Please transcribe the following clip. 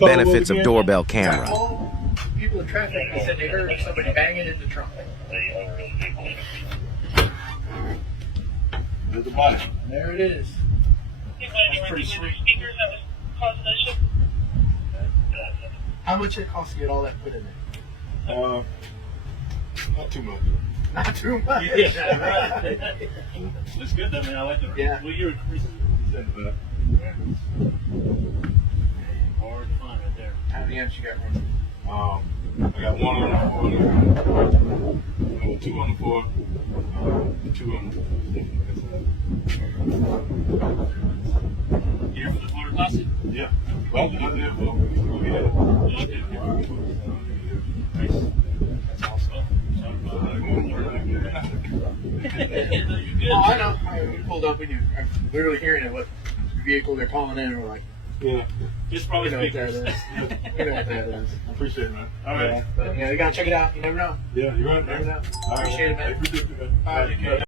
Benefits of doorbell camera. All people in traffic, they said they heard somebody banging in the trunk. There's the body. There it is. That's pretty sweet. Speakers that was causing that shit. How much did it cost to get all that put in there? Not too much. Not too much. Yeah, right. Looks good though, man. I like it. Yeah. What year is it? Hard to find right there. How many amps you got running? I got one on the floor, two on the floor, two on the Here for the motor closet? yeah. Well, not there, but we had it. Okay. Nice. That's awesome. Sorry about that. No, you're good. Oh, I know. We pulled up and I'm literally hearing it. What vehicle they're calling in, and we're like, Yeah. It's probably we know what that speakers. is. We know what that is. I appreciate it, man. All right. But yeah, you gotta check it out. You never know. Yeah, you're right, Never man. know. All right. Appreciate it, man. Hey, appreciate it, man. All right.